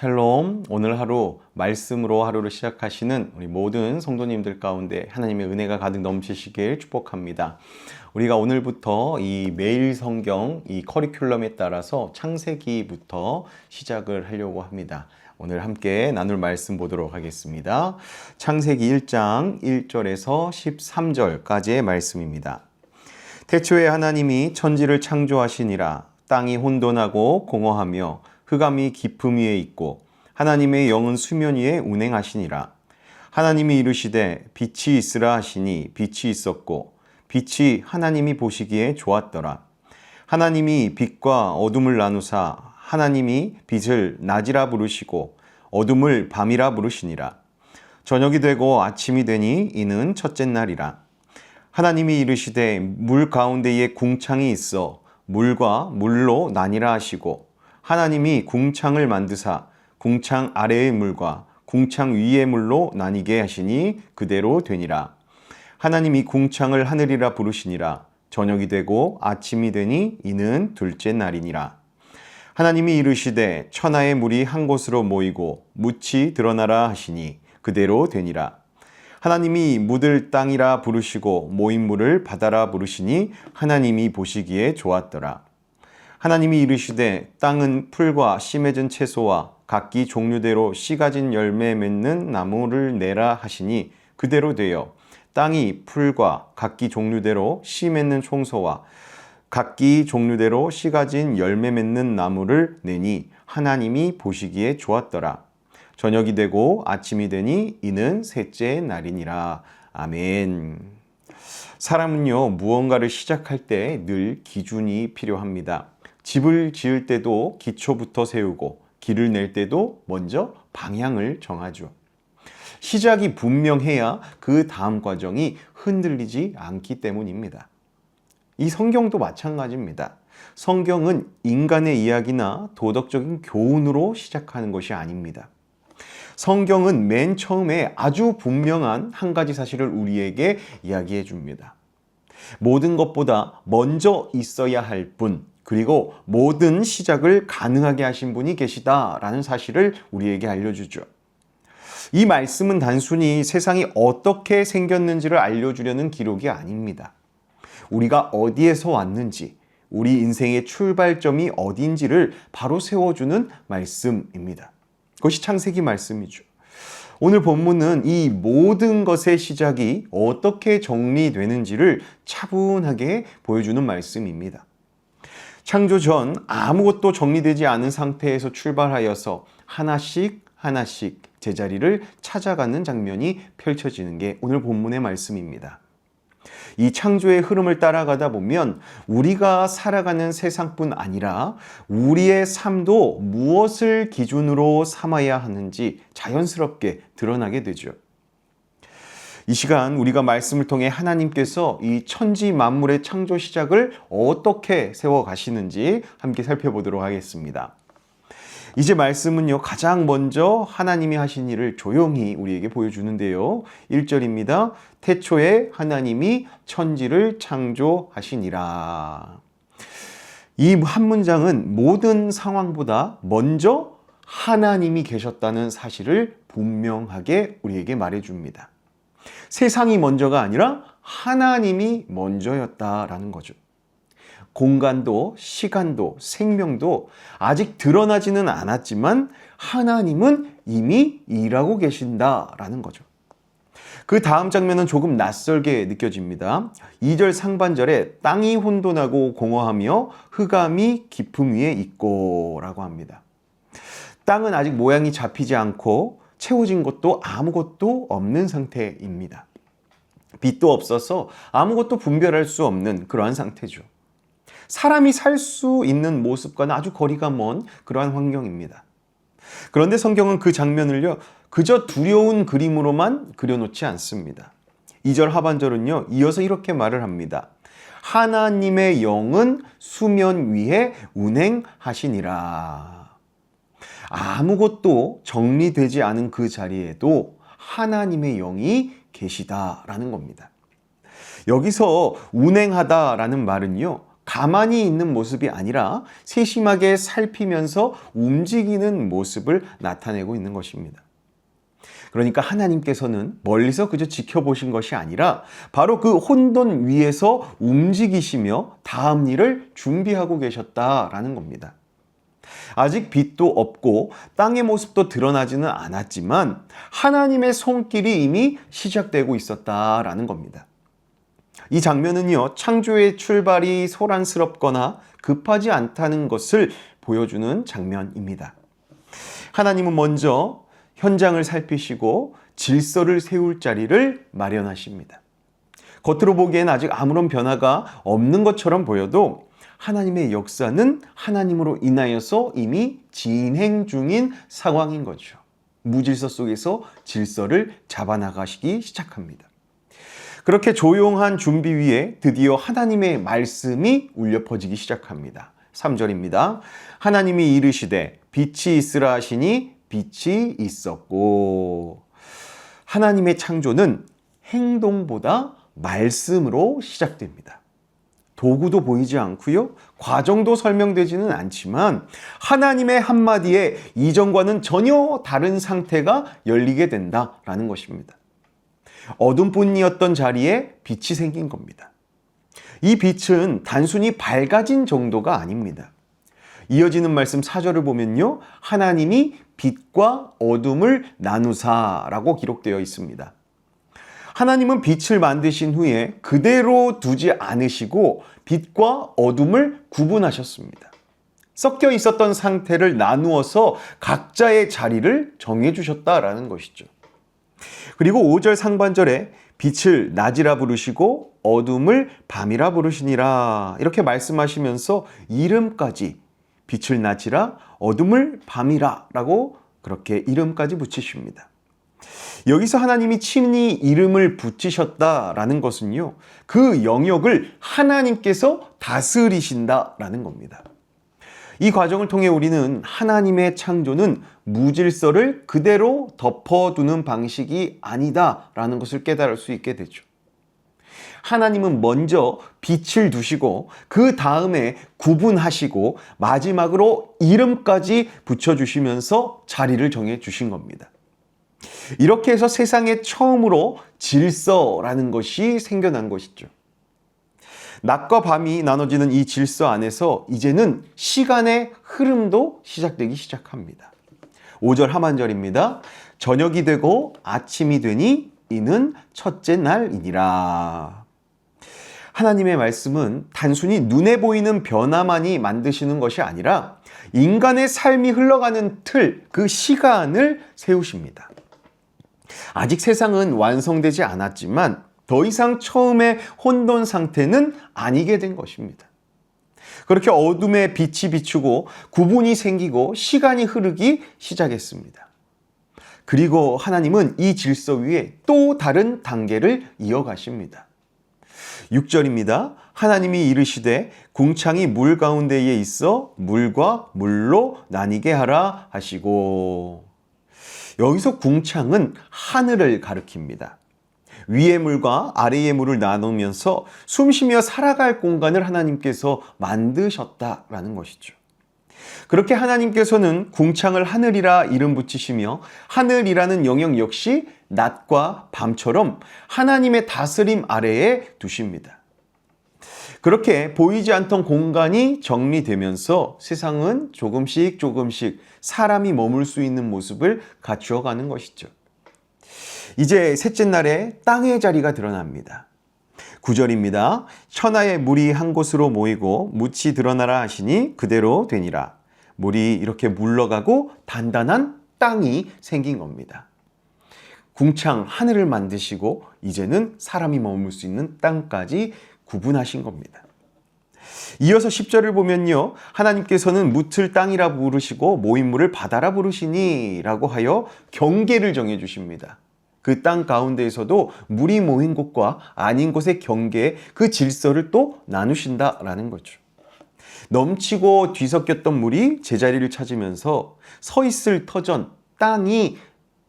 샬롬. 오늘 하루 말씀으로 하루를 시작하시는 우리 모든 성도님들 가운데 하나님의 은혜가 가득 넘치시길 축복합니다. 우리가 오늘부터 이 매일 성경 이 커리큘럼에 따라서 창세기부터 시작을 하려고 합니다. 오늘 함께 나눌 말씀 보도록 하겠습니다. 창세기 1장 1절에서 13절까지의 말씀입니다. 태초에 하나님이 천지를 창조하시니라. 땅이 혼돈하고 공허하며 흑암이 깊음 위에 있고 하나님의 영은 수면 위에 운행하시니라. 하나님이 이르시되 빛이 있으라 하시니 빛이 있었고 빛이 하나님이 보시기에 좋았더라. 하나님이 빛과 어둠을 나누사 하나님이 빛을 낮이라 부르시고 어둠을 밤이라 부르시니라. 저녁이 되고 아침이 되니 이는 첫째 날이라. 하나님이 이르시되 물 가운데에 궁창이 있어 물과 물로 나뉘라 하시고 하나님이 궁창을 만드사 궁창 아래의 물과 궁창 위의 물로 나뉘게 하시니 그대로 되니라. 하나님이 궁창을 하늘이라 부르시니라. 저녁이 되고 아침이 되니 이는 둘째 날이니라. 하나님이 이르시되 천하의 물이 한 곳으로 모이고 묻이 드러나라 하시니 그대로 되니라. 하나님이 묻을 땅이라 부르시고 모인 물을 바다라 부르시니 하나님이 보시기에 좋았더라. 하나님이 이르시되 땅은 풀과 씨 맺은 채소와 각기 종류대로 씨 가진 열매 맺는 나무를 내라 하시니 그대로 되어 땅이 풀과 각기 종류대로 씨 맺는 총소와 각기 종류대로 씨 가진 열매 맺는 나무를 내니 하나님이 보시기에 좋았더라. 저녁이 되고 아침이 되니 이는 셋째 날이니라. 아멘. 사람은요, 무언가를 시작할 때 늘 기준이 필요합니다. 집을 지을 때도 기초부터 세우고 길을 낼 때도 먼저 방향을 정하죠. 시작이 분명해야 그 다음 과정이 흔들리지 않기 때문입니다. 이 성경도 마찬가지입니다. 성경은 인간의 이야기나 도덕적인 교훈으로 시작하는 것이 아닙니다. 성경은 맨 처음에 아주 분명한 한 가지 사실을 우리에게 이야기해 줍니다. 모든 것보다 먼저 있어야 할 분, 그리고 모든 시작을 가능하게 하신 분이 계시다라는 사실을 우리에게 알려주죠. 이 말씀은 단순히 세상이 어떻게 생겼는지를 알려주려는 기록이 아닙니다. 우리가 어디에서 왔는지, 우리 인생의 출발점이 어딘지를 바로 세워주는 말씀입니다. 그것이 창세기 말씀이죠. 오늘 본문은 이 모든 것의 시작이 어떻게 정리되는지를 차분하게 보여주는 말씀입니다. 창조 전 아무것도 정리되지 않은 상태에서 출발하여서 하나씩 하나씩 제자리를 찾아가는 장면이 펼쳐지는 게 오늘 본문의 말씀입니다. 이 창조의 흐름을 따라가다 보면 우리가 살아가는 세상뿐 아니라 우리의 삶도 무엇을 기준으로 삼아야 하는지 자연스럽게 드러나게 되죠. 이 시간 우리가 말씀을 통해 하나님께서 이 천지 만물의 창조 시작을 어떻게 세워가시는지 함께 살펴보도록 하겠습니다. 이제 말씀은요, 가장 먼저 하나님이 하신 일을 조용히 우리에게 보여주는데요. 1절입니다. 태초에 하나님이 천지를 창조하시니라. 이 한 문장은 모든 상황보다 먼저 하나님이 계셨다는 사실을 분명하게 우리에게 말해줍니다. 세상이 먼저가 아니라 하나님이 먼저였다라는 거죠. 공간도 시간도 생명도 아직 드러나지는 않았지만 하나님은 이미 일하고 계신다라는 거죠. 그 다음 장면은 조금 낯설게 느껴집니다. 2절 상반절에 땅이 혼돈하고 공허하며 흑암이 깊음 위에 있고 라고 합니다. 땅은 아직 모양이 잡히지 않고 채워진 것도 아무것도 없는 상태입니다. 빛도 없어서 아무것도 분별할 수 없는 그러한 상태죠. 사람이 살 수 있는 모습과는 아주 거리가 먼 그러한 환경입니다. 그런데 성경은 그 장면을요, 그저 두려운 그림으로만 그려놓지 않습니다. 2절 하반절은요, 이어서 이렇게 말을 합니다. 하나님의 영은 수면 위에 운행하시니라. 아무것도 정리되지 않은 그 자리에도 하나님의 영이 계시다라는 겁니다. 여기서 운행하다라는 말은요, 가만히 있는 모습이 아니라 세심하게 살피면서 움직이는 모습을 나타내고 있는 것입니다. 그러니까 하나님께서는 멀리서 그저 지켜보신 것이 아니라 바로 그 혼돈 위에서 움직이시며 다음 일을 준비하고 계셨다라는 겁니다. 아직 빛도 없고 땅의 모습도 드러나지는 않았지만 하나님의 손길이 이미 시작되고 있었다라는 겁니다. 이 장면은요, 창조의 출발이 소란스럽거나 급하지 않다는 것을 보여주는 장면입니다. 하나님은 먼저 현장을 살피시고 질서를 세울 자리를 마련하십니다. 겉으로 보기엔 아직 아무런 변화가 없는 것처럼 보여도 하나님의 역사는 하나님으로 인하여서 이미 진행 중인 상황인 거죠. 무질서 속에서 질서를 잡아나가시기 시작합니다. 그렇게 조용한 준비 위에 드디어 하나님의 말씀이 울려 퍼지기 시작합니다. 3절입니다. 하나님이 이르시되 빛이 있으라 하시니 빛이 있었고. 하나님의 창조는 행동보다 말씀으로 시작됩니다. 도구도 보이지 않고요, 과정도 설명되지는 않지만 하나님의 한마디에 이전과는 전혀 다른 상태가 열리게 된다라는 것입니다. 어둠뿐이었던 자리에 빛이 생긴 겁니다. 이 빛은 단순히 밝아진 정도가 아닙니다. 이어지는 말씀 4절을 보면요, 하나님이 빛과 어둠을 나누사라고 기록되어 있습니다. 하나님은 빛을 만드신 후에 그대로 두지 않으시고 빛과 어둠을 구분하셨습니다. 섞여 있었던 상태를 나누어서 각자의 자리를 정해주셨다라는 것이죠. 그리고 5절 상반절에 빛을 낮이라 부르시고 어둠을 밤이라 부르시니라 이렇게 말씀하시면서 이름까지 빛을 낮이라 어둠을 밤이라 라고 그렇게 이름까지 붙이십니다. 여기서 하나님이 친히 이름을 붙이셨다라는 것은요, 그 영역을 하나님께서 다스리신다라는 겁니다. 이 과정을 통해 우리는 하나님의 창조는 무질서를 그대로 덮어두는 방식이 아니다라는 것을 깨달을 수 있게 되죠. 하나님은 먼저 빛을 두시고 그 다음에 구분하시고 마지막으로 이름까지 붙여주시면서 자리를 정해 주신 겁니다. 이렇게 해서 세상에 처음으로 질서라는 것이 생겨난 것이죠. 낮과 밤이 나눠지는 이 질서 안에서 이제는 시간의 흐름도 시작되기 시작합니다. 5절 하반절입니다. 저녁이 되고 아침이 되니 이는 첫째 날이니라. 하나님의 말씀은 단순히 눈에 보이는 변화만이 만드시는 것이 아니라 인간의 삶이 흘러가는 틀, 그 시간을 세우십니다. 아직 세상은 완성되지 않았지만 더 이상 처음의 혼돈 상태는 아니게 된 것입니다. 그렇게 어둠에 빛이 비추고 구분이 생기고 시간이 흐르기 시작했습니다. 그리고 하나님은 이 질서 위에 또 다른 단계를 이어가십니다. 6절입니다. 하나님이 이르시되 궁창이 물 가운데에 있어 물과 물로 나뉘게 하라 하시고. 여기서 궁창은 하늘을 가리킵니다. 위의 물과 아래의 물을 나누면서 숨쉬며 살아갈 공간을 하나님께서 만드셨다라는 것이죠. 그렇게 하나님께서는 궁창을 하늘이라 이름 붙이시며 하늘이라는 영역 역시 낮과 밤처럼 하나님의 다스림 아래에 두십니다. 그렇게 보이지 않던 공간이 정리되면서 세상은 조금씩 사람이 머물 수 있는 모습을 갖추어가는 것이죠. 이제 셋째 날에 땅의 자리가 드러납니다. 9절입니다. 천하의 물이 한 곳으로 모이고 묻이 드러나라 하시니 그대로 되니라. 물이 이렇게 물러가고 단단한 땅이 생긴 겁니다. 궁창 하늘을 만드시고 이제는 사람이 머물 수 있는 땅까지 구분하신 겁니다. 이어서 10절을 보면요, 하나님께서는 묻을 땅이라 부르시고 모인 물을 바다라 부르시니 라고 하여 경계를 정해 주십니다. 그 땅 가운데에서도 물이 모인 곳과 아닌 곳의 경계, 그 질서를 또 나누신다라는 거죠. 넘치고 뒤섞였던 물이 제자리를 찾으면서 서 있을 터전, 땅이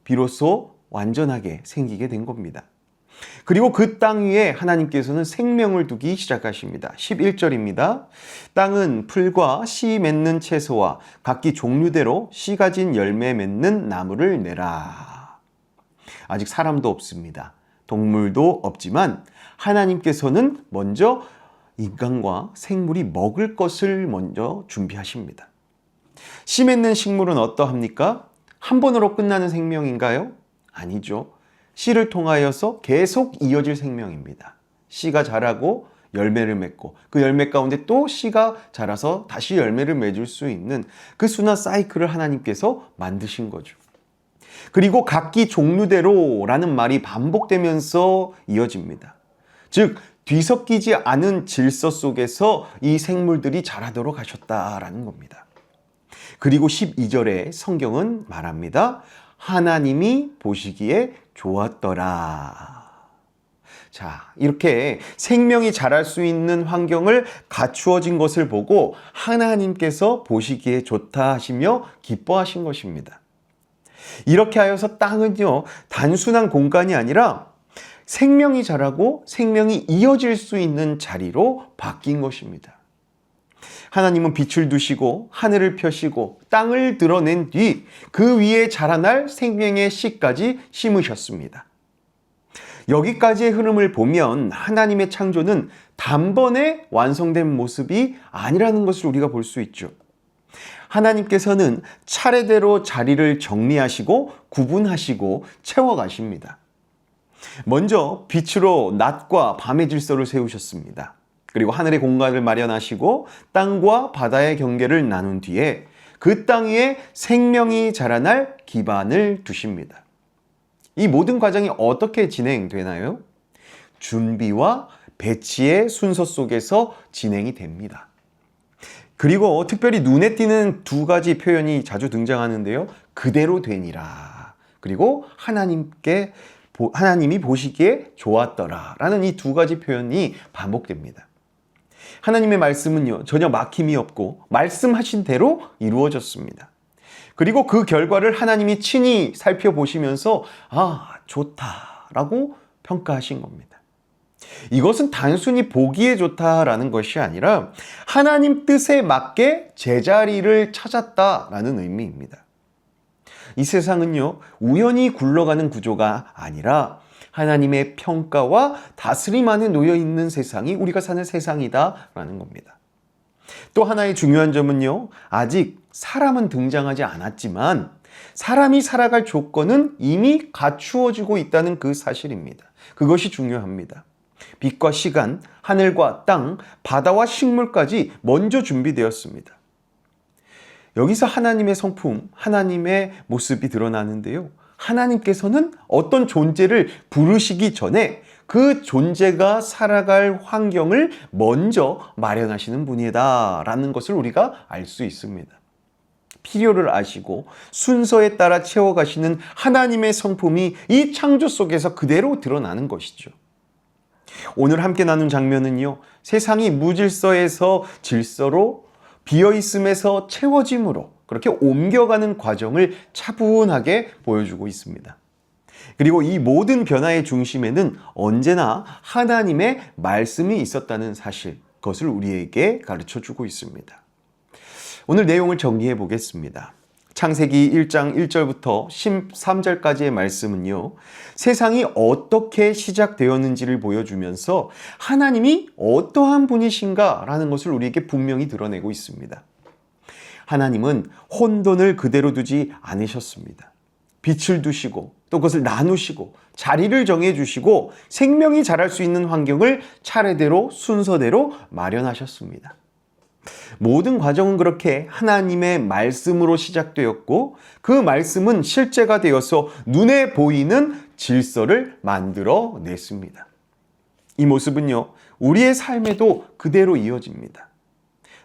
비로소 완전하게 생기게 된 겁니다. 그리고 그 땅 위에 하나님께서는 생명을 두기 시작하십니다. 11절입니다. 땅은 풀과 씨 맺는 채소와 각기 종류대로 씨 가진 열매 맺는 나무를 내라. 아직 사람도 없습니다. 동물도 없지만 하나님께서는 먼저 인간과 생물이 먹을 것을 먼저 준비하십니다. 씨 맺는 식물은 어떠합니까? 한 번으로 끝나는 생명인가요? 아니죠. 씨를 통하여서 계속 이어질 생명입니다. 씨가 자라고 열매를 맺고 그 열매 가운데 또 씨가 자라서 다시 열매를 맺을 수 있는 그 순환 사이클을 하나님께서 만드신 거죠. 그리고 각기 종류대로라는 말이 반복되면서 이어집니다. 즉 뒤섞이지 않은 질서 속에서 이 생물들이 자라도록 하셨다라는 겁니다. 그리고 12절에 성경은 말합니다. 하나님이 보시기에 좋았더라. 자, 이렇게 생명이 자랄 수 있는 환경을 갖추어진 것을 보고 하나님께서 보시기에 좋다 하시며 기뻐하신 것입니다. 이렇게 하여서 땅은요, 단순한 공간이 아니라 생명이 자라고 생명이 이어질 수 있는 자리로 바뀐 것입니다. 하나님은 빛을 두시고 하늘을 펴시고 땅을 드러낸 뒤 그 위에 자라날 생명의 씨까지 심으셨습니다. 여기까지의 흐름을 보면 하나님의 창조는 단번에 완성된 모습이 아니라는 것을 우리가 볼 수 있죠. 하나님께서는 차례대로 자리를 정리하시고 구분하시고 채워가십니다. 먼저 빛으로 낮과 밤의 질서를 세우셨습니다. 그리고 하늘의 공간을 마련하시고 땅과 바다의 경계를 나눈 뒤에 그 땅 위에 생명이 자라날 기반을 두십니다. 이 모든 과정이 어떻게 진행되나요? 준비와 배치의 순서 속에서 진행이 됩니다. 그리고 특별히 눈에 띄는 두 가지 표현이 자주 등장하는데요. 그대로 되니라. 그리고 하나님이 보시기에 좋았더라. 라는 이 두 가지 표현이 반복됩니다. 하나님의 말씀은요, 전혀 막힘이 없고 말씀하신 대로 이루어졌습니다. 그리고 그 결과를 하나님이 친히 살펴보시면서 좋다라고 평가하신 겁니다. 이것은 단순히 보기에 좋다라는 것이 아니라 하나님 뜻에 맞게 제자리를 찾았다라는 의미입니다. 이 세상은요, 우연히 굴러가는 구조가 아니라 하나님의 평가와 다스림 안에 놓여 있는 세상이 우리가 사는 세상이다라는 겁니다. 또 하나의 중요한 점은요, 아직 사람은 등장하지 않았지만 사람이 살아갈 조건은 이미 갖추어지고 있다는 그 사실입니다. 그것이 중요합니다. 빛과 시간, 하늘과 땅, 바다와 식물까지 먼저 준비되었습니다. 여기서 하나님의 성품, 하나님의 모습이 드러나는데요. 하나님께서는 어떤 존재를 부르시기 전에 그 존재가 살아갈 환경을 먼저 마련하시는 분이다라는 것을 우리가 알 수 있습니다. 필요를 아시고 순서에 따라 채워가시는 하나님의 성품이 이 창조 속에서 그대로 드러나는 것이죠. 오늘 함께 나눈 장면은요, 세상이 무질서에서 질서로, 비어있음에서 채워짐으로 그렇게 옮겨가는 과정을 차분하게 보여주고 있습니다. 그리고 이 모든 변화의 중심에는 언제나 하나님의 말씀이 있었다는 사실, 그것을 우리에게 가르쳐주고 있습니다. 오늘 내용을 정리해 보겠습니다. 창세기 1장 1절부터 13절까지의 말씀은요, 세상이 어떻게 시작되었는지를 보여주면서 하나님이 어떠한 분이신가라는 것을 우리에게 분명히 드러내고 있습니다. 하나님은 혼돈을 그대로 두지 않으셨습니다. 빛을 두시고 또 그것을 나누시고 자리를 정해주시고 생명이 자랄 수 있는 환경을 차례대로 순서대로 마련하셨습니다. 모든 과정은 그렇게 하나님의 말씀으로 시작되었고 그 말씀은 실제가 되어서 눈에 보이는 질서를 만들어 냈습니다. 이 모습은요, 우리의 삶에도 그대로 이어집니다.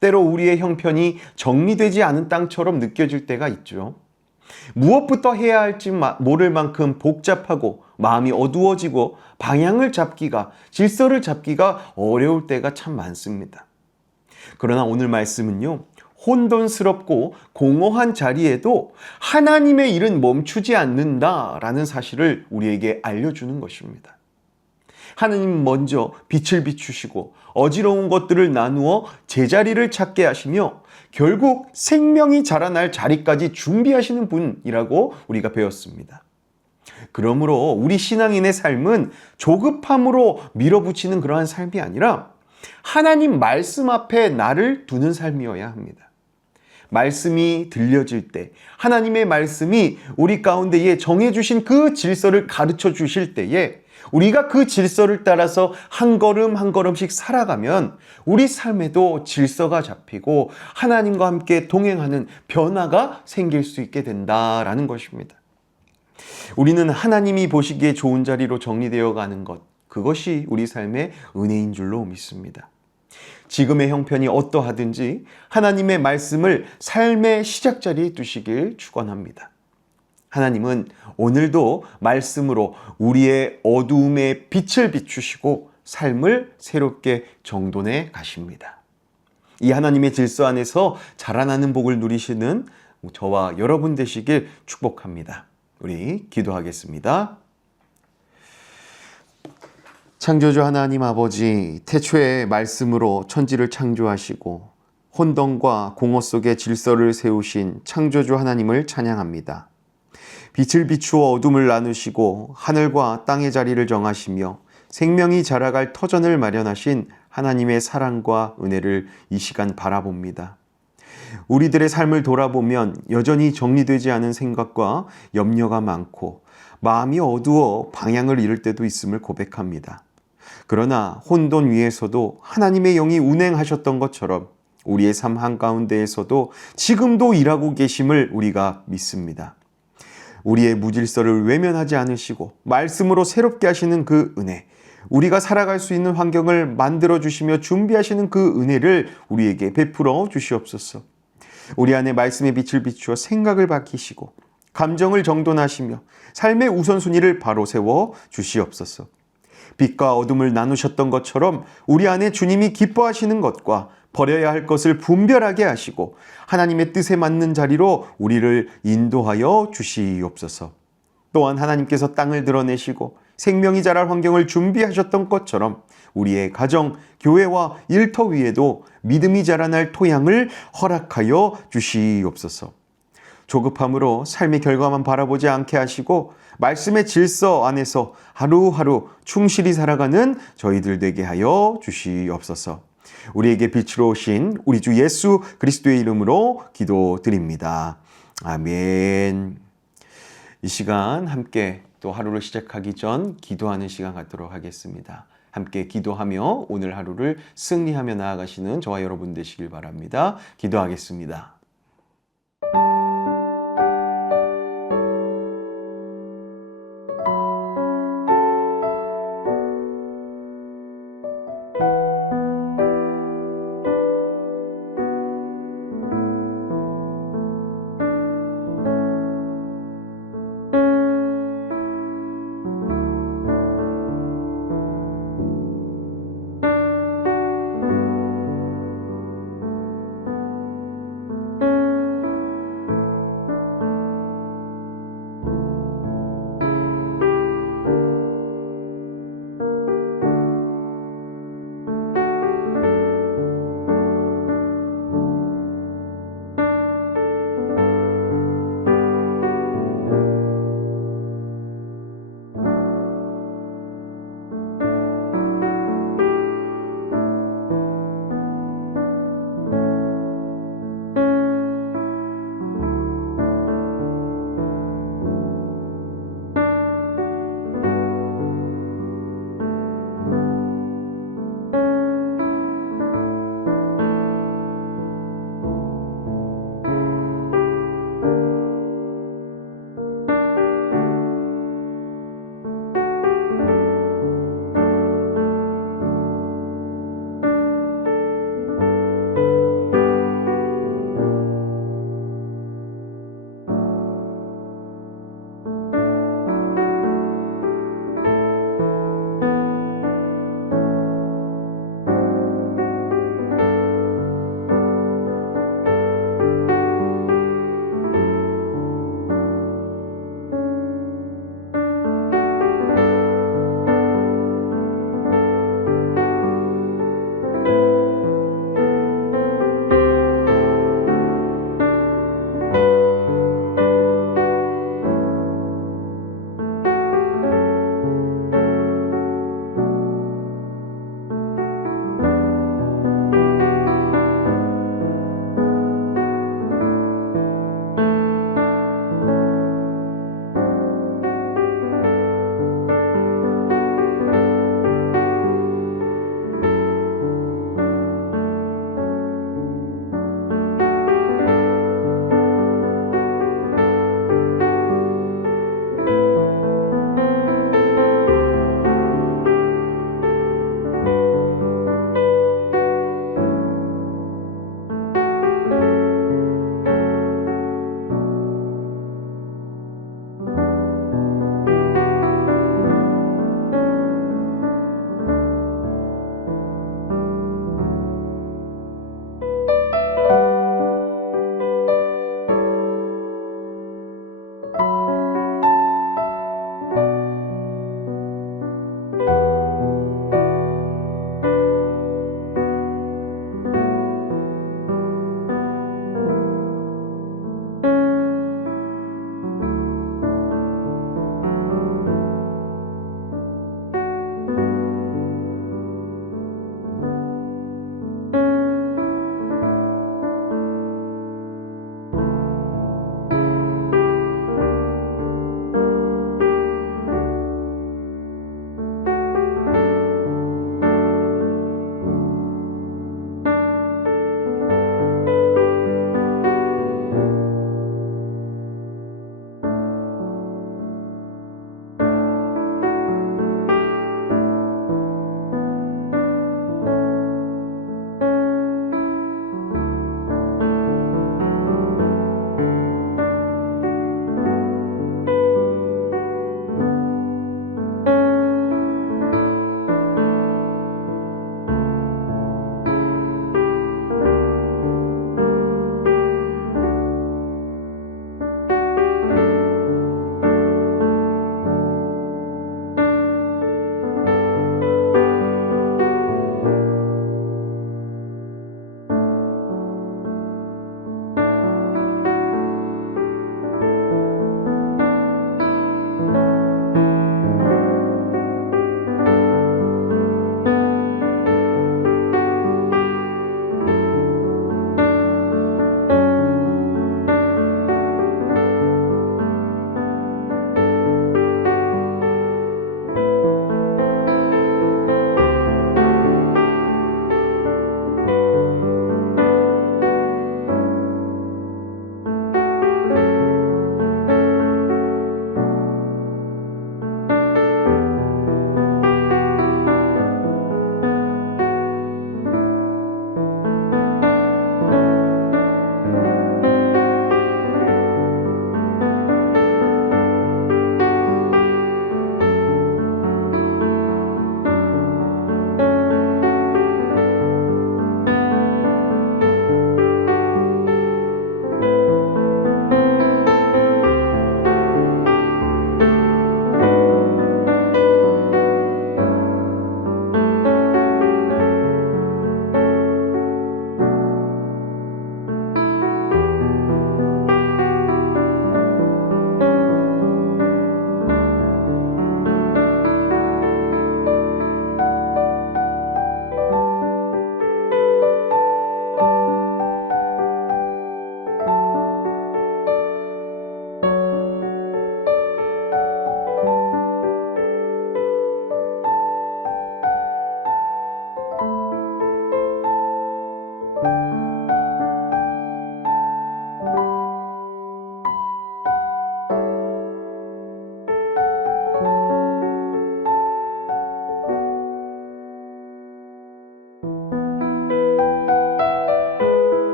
때로 우리의 형편이 정리되지 않은 땅처럼 느껴질 때가 있죠. 무엇부터 해야 할지 모를 만큼 복잡하고 마음이 어두워지고 방향을 잡기가, 질서를 잡기가 어려울 때가 참 많습니다. 그러나 오늘 말씀은요, 혼돈스럽고 공허한 자리에도 하나님의 일은 멈추지 않는다라는 사실을 우리에게 알려주는 것입니다. 하나님 먼저 빛을 비추시고 어지러운 것들을 나누어 제자리를 찾게 하시며 결국 생명이 자라날 자리까지 준비하시는 분이라고 우리가 배웠습니다. 그러므로 우리 신앙인의 삶은 조급함으로 밀어붙이는 그러한 삶이 아니라 하나님 말씀 앞에 나를 두는 삶이어야 합니다. 말씀이 들려질 때, 하나님의 말씀이 우리 가운데에 정해주신 그 질서를 가르쳐 주실 때에 우리가 그 질서를 따라서 한 걸음 한 걸음씩 살아가면 우리 삶에도 질서가 잡히고 하나님과 함께 동행하는 변화가 생길 수 있게 된다라는 것입니다. 우리는 하나님이 보시기에 좋은 자리로 정리되어 가는 것, 그것이 우리 삶의 은혜인 줄로 믿습니다. 지금의 형편이 어떠하든지 하나님의 말씀을 삶의 시작자리에 두시길 축원합니다. 하나님은 오늘도 말씀으로 우리의 어두움에 빛을 비추시고 삶을 새롭게 정돈해 가십니다. 이 하나님의 질서 안에서 자라나는 복을 누리시는 저와 여러분 되시길 축복합니다. 우리 기도하겠습니다. 창조주 하나님 아버지, 태초에 말씀으로 천지를 창조하시고 혼돈과 공허 속에 질서를 세우신 창조주 하나님을 찬양합니다. 빛을 비추어 어둠을 나누시고 하늘과 땅의 자리를 정하시며 생명이 자라갈 터전을 마련하신 하나님의 사랑과 은혜를 이 시간 바라봅니다. 우리들의 삶을 돌아보면 여전히 정리되지 않은 생각과 염려가 많고 마음이 어두워 방향을 잃을 때도 있음을 고백합니다. 그러나 혼돈 위에서도 하나님의 영이 운행하셨던 것처럼 우리의 삶 한가운데에서도 지금도 일하고 계심을 우리가 믿습니다. 우리의 무질서를 외면하지 않으시고 말씀으로 새롭게 하시는 그 은혜, 우리가 살아갈 수 있는 환경을 만들어 주시며 준비하시는 그 은혜를 우리에게 베풀어 주시옵소서. 우리 안에 말씀의 빛을 비추어 생각을 바뀌시고 감정을 정돈하시며 삶의 우선순위를 바로 세워 주시옵소서. 빛과 어둠을 나누셨던 것처럼 우리 안에 주님이 기뻐하시는 것과 버려야 할 것을 분별하게 하시고 하나님의 뜻에 맞는 자리로 우리를 인도하여 주시옵소서. 또한 하나님께서 땅을 드러내시고 생명이 자랄 환경을 준비하셨던 것처럼 우리의 가정, 교회와 일터 위에도 믿음이 자라날 토양을 허락하여 주시옵소서. 조급함으로 삶의 결과만 바라보지 않게 하시고 말씀의 질서 안에서 하루하루 충실히 살아가는 저희들 되게 하여 주시옵소서. 우리에게 빛으로 오신 우리 주 예수 그리스도의 이름으로 기도드립니다. 아멘. 이 시간 함께 또 하루를 시작하기 전 기도하는 시간 갖도록 하겠습니다. 함께 기도하며 오늘 하루를 승리하며 나아가시는 저와 여러분 되시길 바랍니다. 기도하겠습니다.